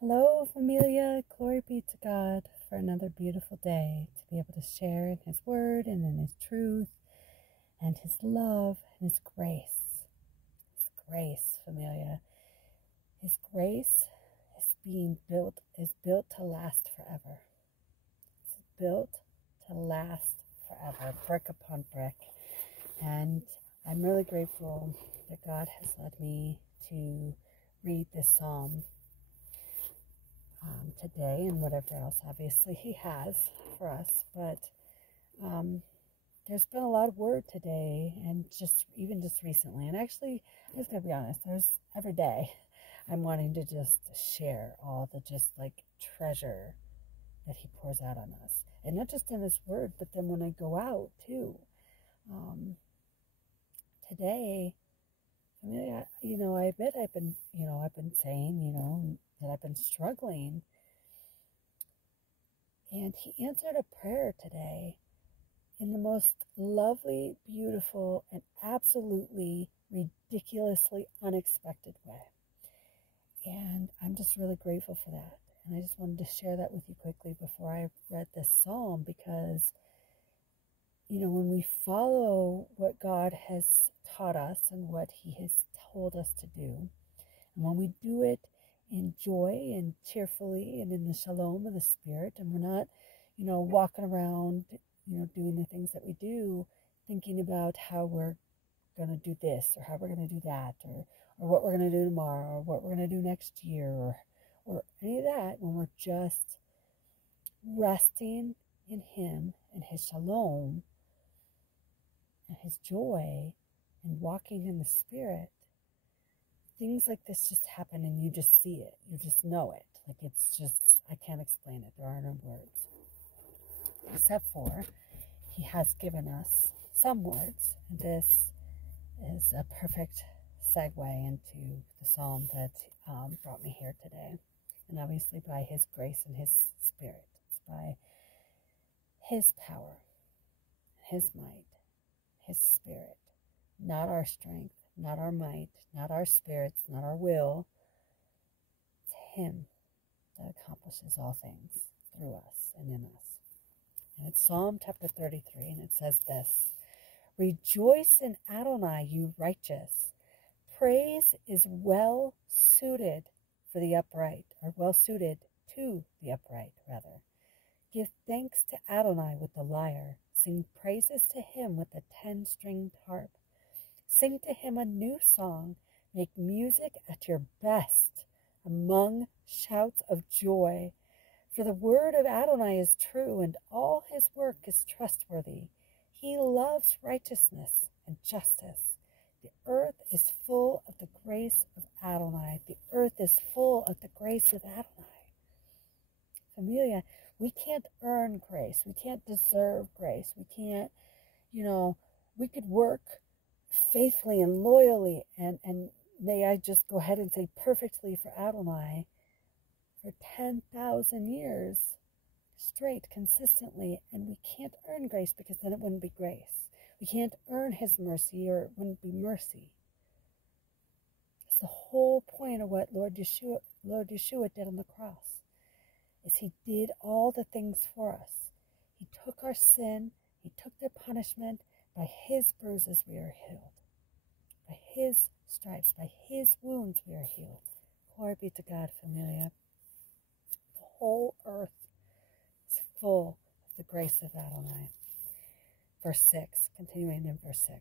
Hello, familia. Glory be to God for another beautiful day to be able to share in His Word and in His truth and His love and His grace. His grace, familia. His grace is built to last forever. It's built to last forever, brick upon brick. And I'm really grateful that God has led me to read this psalm today and whatever else obviously He has for us. But there's been a lot of word today and just recently. And actually, I'm just going to be honest, there's every day I'm wanting to just share all the just like treasure that He pours out on us. And not just in His word, but then when I go out too. Today, I mean, I admit I've been saying, that I've been struggling. And He answered a prayer today in the most lovely, beautiful, and absolutely ridiculously unexpected way. And I'm just really grateful for that. And I just wanted to share that with you quickly before I read this psalm, because, when we follow what God has taught us and what He has told us to do, and when we do it in joy and cheerfully and in the shalom of the Spirit, and we're not, walking around, doing the things that we do, thinking about how we're going to do this or how we're going to do that, or what we're going to do tomorrow or what we're going to do next year, or any of that, when we're just resting in Him and His shalom and His joy and walking in the Spirit, things like this just happen and you just see it. You just know it. Like it's just, I can't explain it. There are no words. Except for He has given us some words. And this is a perfect segue into the psalm that brought me here today. And obviously by His grace and His Spirit. It's by His power, His might, His Spirit. Not our strength, not our might, not our spirits, not our will. It's Him that accomplishes all things through us and in us. And it's Psalm chapter 33, and it says this: Rejoice in Adonai, you righteous. Praise is well suited for the upright, or well suited to the upright, rather. Give thanks to Adonai with the lyre. Sing praises to Him with the 10-stringed harp. Sing to Him a new song. Make music at your best among shouts of joy. For the word of Adonai is true, and all His work is trustworthy. He loves righteousness and justice. The earth is full of the grace of Adonai. The earth is full of the grace of Adonai. Familia, we can't earn grace. We can't deserve grace. We can't, we could work faithfully and loyally and may I just go ahead and say perfectly for Adonai for 10,000 years straight, consistently, and we can't earn grace, because then it wouldn't be grace. We can't earn His mercy, or it wouldn't be mercy. It's the whole point of what Lord Yeshua did on the cross, is He did all the things for us. He took our sin, He took the punishment. By His bruises we are healed. By His stripes, by His wounds we are healed. Glory be to God, familia. The whole earth is full of the grace of Adonai. Verse 6, continuing in verse 6.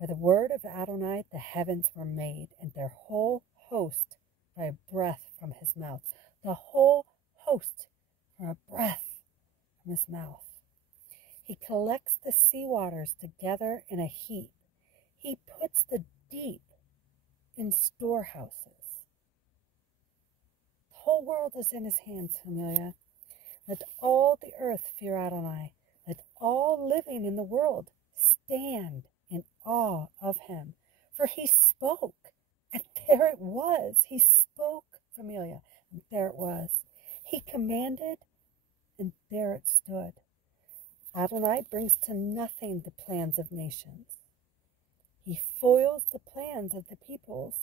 By the word of Adonai the heavens were made, and their whole host by a breath from His mouth. The whole host from a breath from His mouth. He collects the sea waters together in a heap. He puts the deep in storehouses. The whole world is in His hands, familia. Let all the earth fear Adonai. Let all living in the world stand in awe of Him. For He spoke, and there it was. He spoke, familia, and there it was. He commanded, and there it stood. Adonai brings to nothing the plans of nations. He foils the plans of the peoples.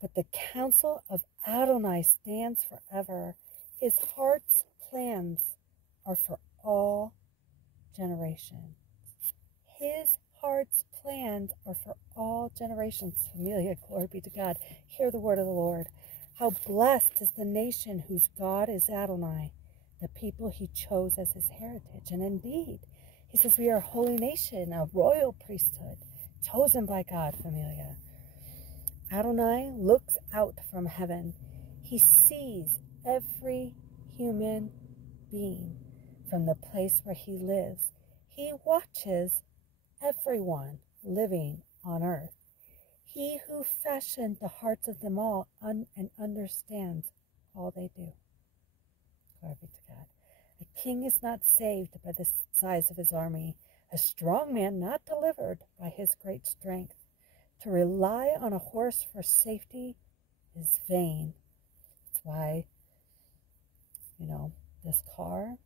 But the counsel of Adonai stands forever. His heart's plans are for all generations. His heart's plans are for all generations. Familia, glory be to God. Hear the word of the Lord. How blessed is the nation whose God is Adonai, the people he chose as his heritage. And indeed, he says we are a holy nation, a royal priesthood, chosen by God, Familia. Adonai looks out from heaven. He sees every human being from the place where he lives. He watches everyone living on earth. He who fashioned the hearts of them all and understands all they do. Glory be to God. A king is not saved by the size of his army, a strong man not delivered by his great strength. To rely on a horse for safety is vain. That's why, this car,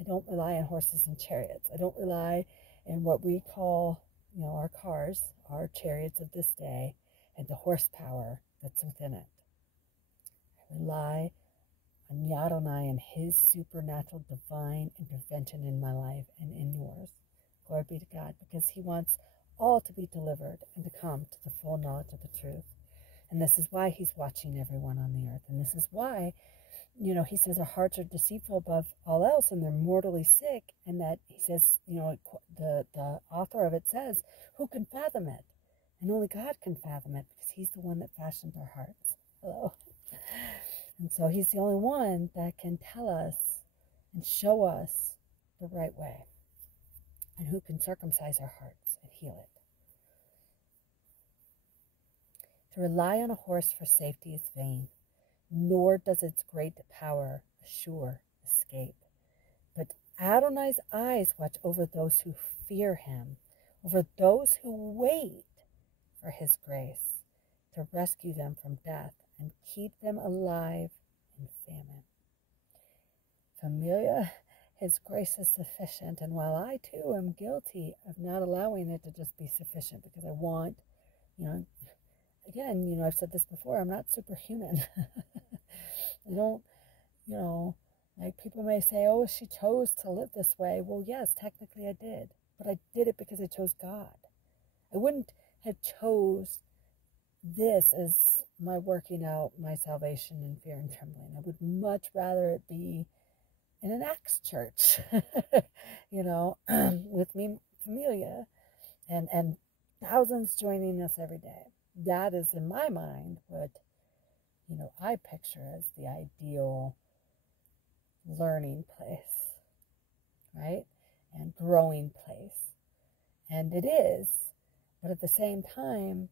I don't rely on horses and chariots. I don't rely in what we call, our cars, our chariots of this day, and the horsepower that's within it. I rely on Adonai and his supernatural divine intervention in my life and in yours. Glory be to God, because he wants all to be delivered and to come to the full knowledge of the truth. And this is why he's watching everyone on the earth. And this is why, he says our hearts are deceitful above all else and they're mortally sick. And that he says, the author of it says, who can fathom it? And only God can fathom it because he's the one that fashioned our hearts. Hello. And so he's the only one that can tell us and show us the right way, and who can circumcise our hearts and heal it. To rely on a horse for safety is vain, nor does its great power assure escape. But Adonai's eyes watch over those who fear him, over those who wait for his grace, to rescue them from death and keep them alive in famine. Familia, his grace is sufficient, and while I too am guilty of not allowing it to just be sufficient because I want, again, I've said this before, I'm not superhuman. I don't, like people may say, oh, she chose to live this way. Well, yes, technically I did, but I did it because I chose God. I wouldn't have chose this as my working out my salvation in fear and trembling. I would much rather it be in an Acts church, with me, Familia, and thousands joining us every day. That is, in my mind, what, I picture as the ideal learning place, right? And growing place. And it is, but at the same time,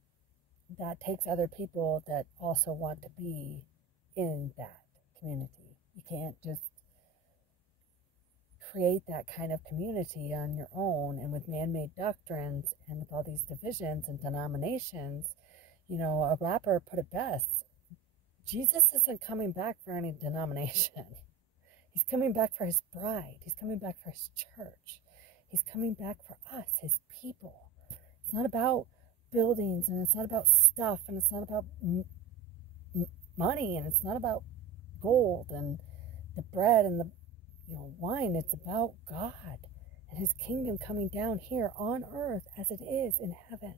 that takes other people that also want to be in that community. You can't just create that kind of community on your own and with man-made doctrines and with all these divisions and denominations. A rapper put it best. Jesus isn't coming back for any denomination. He's coming back for his bride. He's coming back for his church. He's coming back for us, his people. It's not about buildings, and it's not about stuff, and it's not about money, and it's not about gold and the bread and the wine. It's about God and his kingdom coming down here on earth as it is in heaven,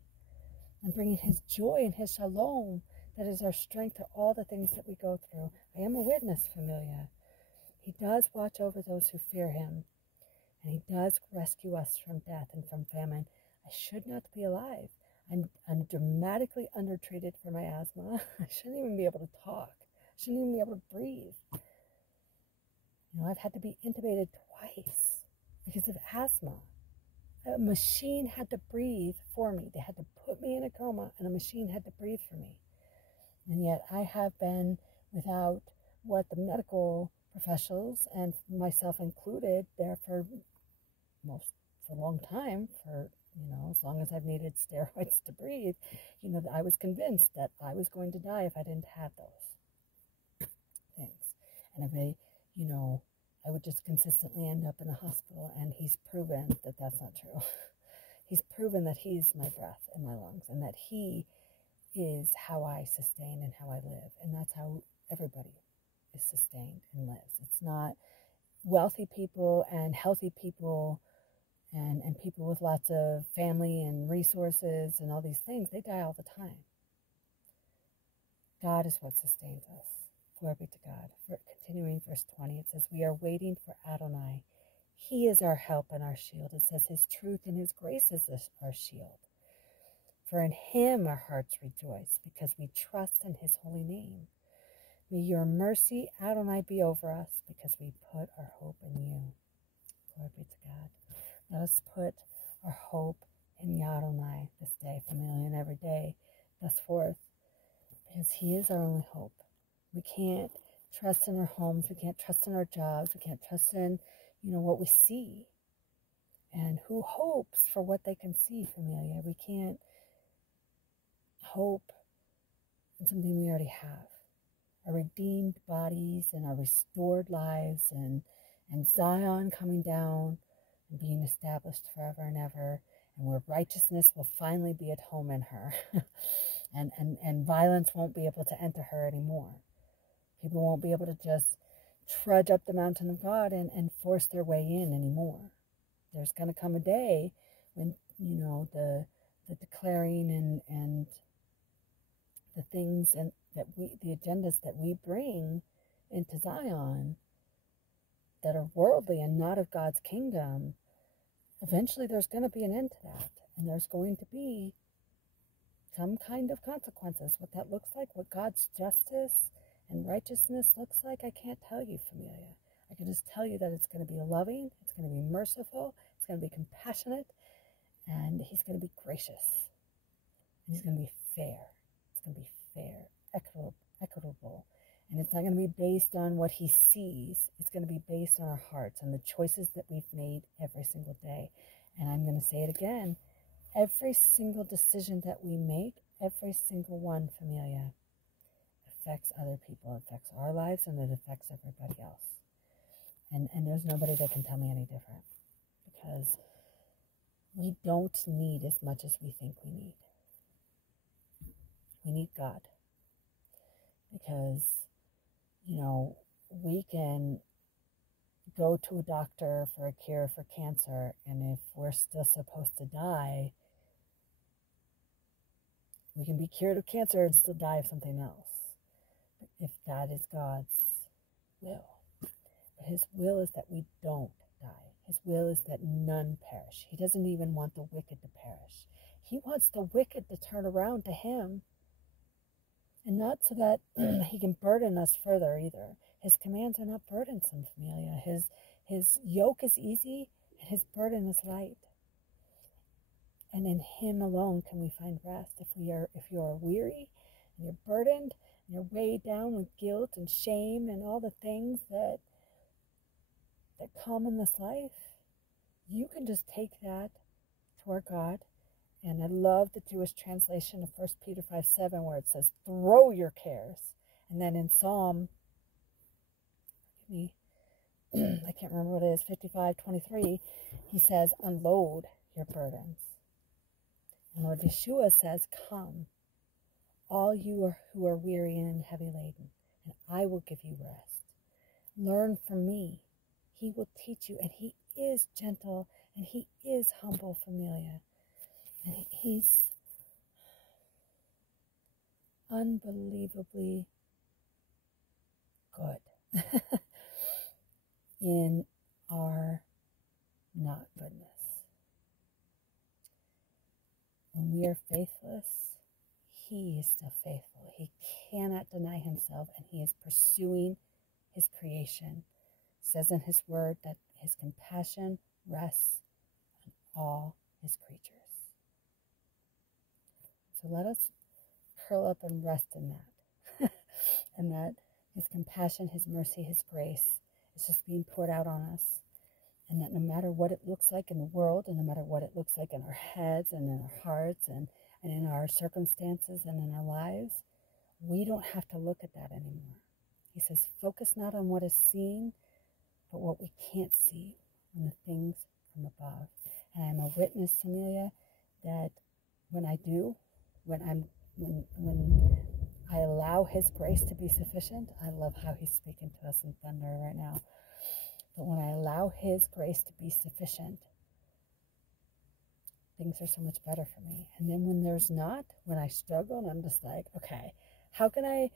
and bringing his joy and his shalom that is our strength to all the things that we go through. I am a witness, Familia. He does watch over those who fear him, and he does rescue us from death and from famine. I should not be alive. I'm dramatically undertreated for my asthma. I shouldn't even be able to talk. I shouldn't even be able to breathe. I've had to be intubated twice because of asthma. A machine had to breathe for me. They had to put me in a coma, and a machine had to breathe for me. And yet I have been without what the medical professionals, and myself included, there for a long time, for as long as I've needed steroids to breathe, I was convinced that I was going to die if I didn't have those things. And if I would just consistently end up in a hospital, and he's proven that that's not true. He's proven that he's my breath in my lungs, and that he is how I sustain and how I live. And that's how everybody is sustained and lives. It's not wealthy people and healthy people and people with lots of family and resources and all these things. They die all the time. God is what sustains us. Glory be to God. For continuing verse 20, it says, we are waiting for Adonai. He is our help and our shield. It says his truth and his grace is our shield. For in him our hearts rejoice, because we trust in his holy name. May your mercy, Adonai, be over us, because we put our hope in you. Glory be to God. Let us put our hope in Adonai this day, familiar, and every day thus forth, because he is our only hope. We can't trust in our homes. We can't trust in our jobs. We can't trust in, what we see. And who hopes for what they can see, familia? We can't hope in something we already have. Our redeemed bodies and our restored lives and Zion coming down and being established forever and ever, and where righteousness will finally be at home in her. and violence won't be able to enter her anymore. People won't be able to just trudge up the mountain of God and force their way in anymore. There's going to come a day when, the declaring and the things and the agendas that we bring into Zion that are worldly and not of God's kingdom, eventually there's going to be an end to that. And there's going to be some kind of consequences. What that looks like, what God's justice and righteousness looks like, I can't tell you, familia. I can just tell you that it's going to be loving, it's going to be merciful, it's going to be compassionate, and he's going to be gracious. And he's going to be fair. It's going to be fair, equitable. And it's not going to be based on what he sees. It's going to be based on our hearts and the choices that we've made every single day. And I'm going to say it again. Every single decision that we make, every single one, familia, affects other people. It affects our lives and it affects everybody else. And there's nobody that can tell me any different. Because we don't need as much as we think we need. We need God. Because, we can go to a doctor for a cure for cancer, and if we're still supposed to die, we can be cured of cancer and still die of something else. If that is God's will. But his will is that we don't die. His will is that none perish. He doesn't even want the wicked to perish. He wants the wicked to turn around to him. And not so that he can burden us further either. His commands are not burdensome, familia. His yoke is easy and his burden is light. And in him alone can we find rest. If you are weary and you're burdened and you're weighed down with guilt and shame and all the things that come in this life, you can just take that to our God. And I love the Jewish translation of 1 Peter 5:7 where it says, throw your cares. And then in Psalm, I can't remember what it is, 55:23, he says, unload your burdens. And Lord Yeshua says, come, all you who are weary and heavy laden, and I will give you rest. Learn from me. He will teach you, and he is gentle, and he is humble, familia. And he's unbelievably good in our not goodness. When we are faithless, he is still faithful. He cannot deny himself, and he is pursuing his creation. It says in his word that his compassion rests on all his creatures. So let us curl up and rest in that. And that his compassion, his mercy, his grace is just being poured out on us. And that no matter what it looks like in the world, and no matter what it looks like in our heads and in our hearts and in our circumstances and in our lives, we don't have to look at that anymore. He says, focus not on what is seen, but what we can't see, on the things from above. And I'm a witness, Amelia, that when I'm when I allow His grace to be sufficient, I love how He's speaking to us in thunder right now. But when I allow His grace to be sufficient, things are so much better for me. And then when there's not, when I struggle, and I'm just like, okay, how can I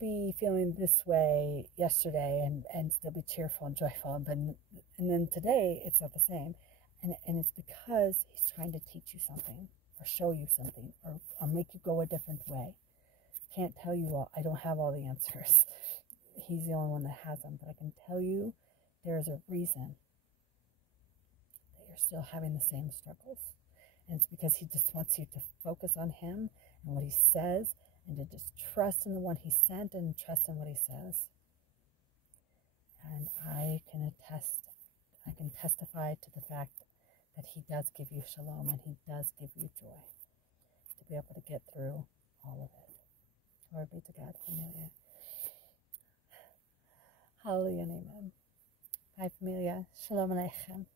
be feeling this way yesterday and still be cheerful and joyful, and then today it's not the same, and it's because He's trying to teach you something or show you something or make you go a different way. I can't tell you all. I don't have all the answers. He's the only one that has them, but I can tell you there's a reason that you're still having the same struggles. And it's because He just wants you to focus on Him and what He says, and to just trust in the one He sent and trust in what He says. And I can testify to the fact that He does give you shalom and He does give you joy to be able to get through all of it. Glory be to God, Familia. Hallelujah and amen. Bye, Familia. Shalom Aleichem.